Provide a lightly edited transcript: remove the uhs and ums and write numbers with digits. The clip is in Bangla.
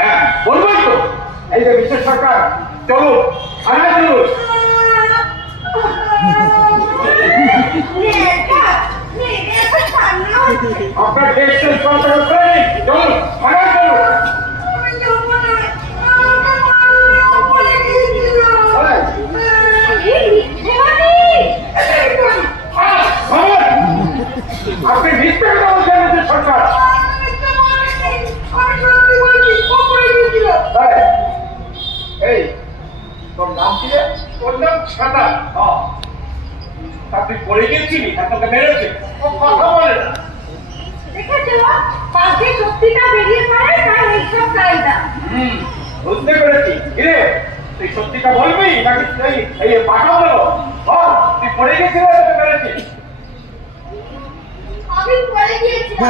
হ্যাঁ বলবোই তো। এই যে বিশ্ব সরকার, চলুন আরে চলুন। আপনার দেশ চলুন আরে চলুন। আপনি মিথ্যে কথা বলছেন বিশ্ব সরকার। এই তোর নাম কি? তোর নাম সাদা। আপনি পড়ে গিয়েছিলি, আপনাকে মেরেছে, ও কথা বলে না। বুঝতে পেরেছি। কিরে তুই সত্যিটা বলবি নাকি এই পাঠাও দেবো? তুই পড়ে গেছিলি, মেরেছিস। আমি পড়ে গিয়েছিলাম।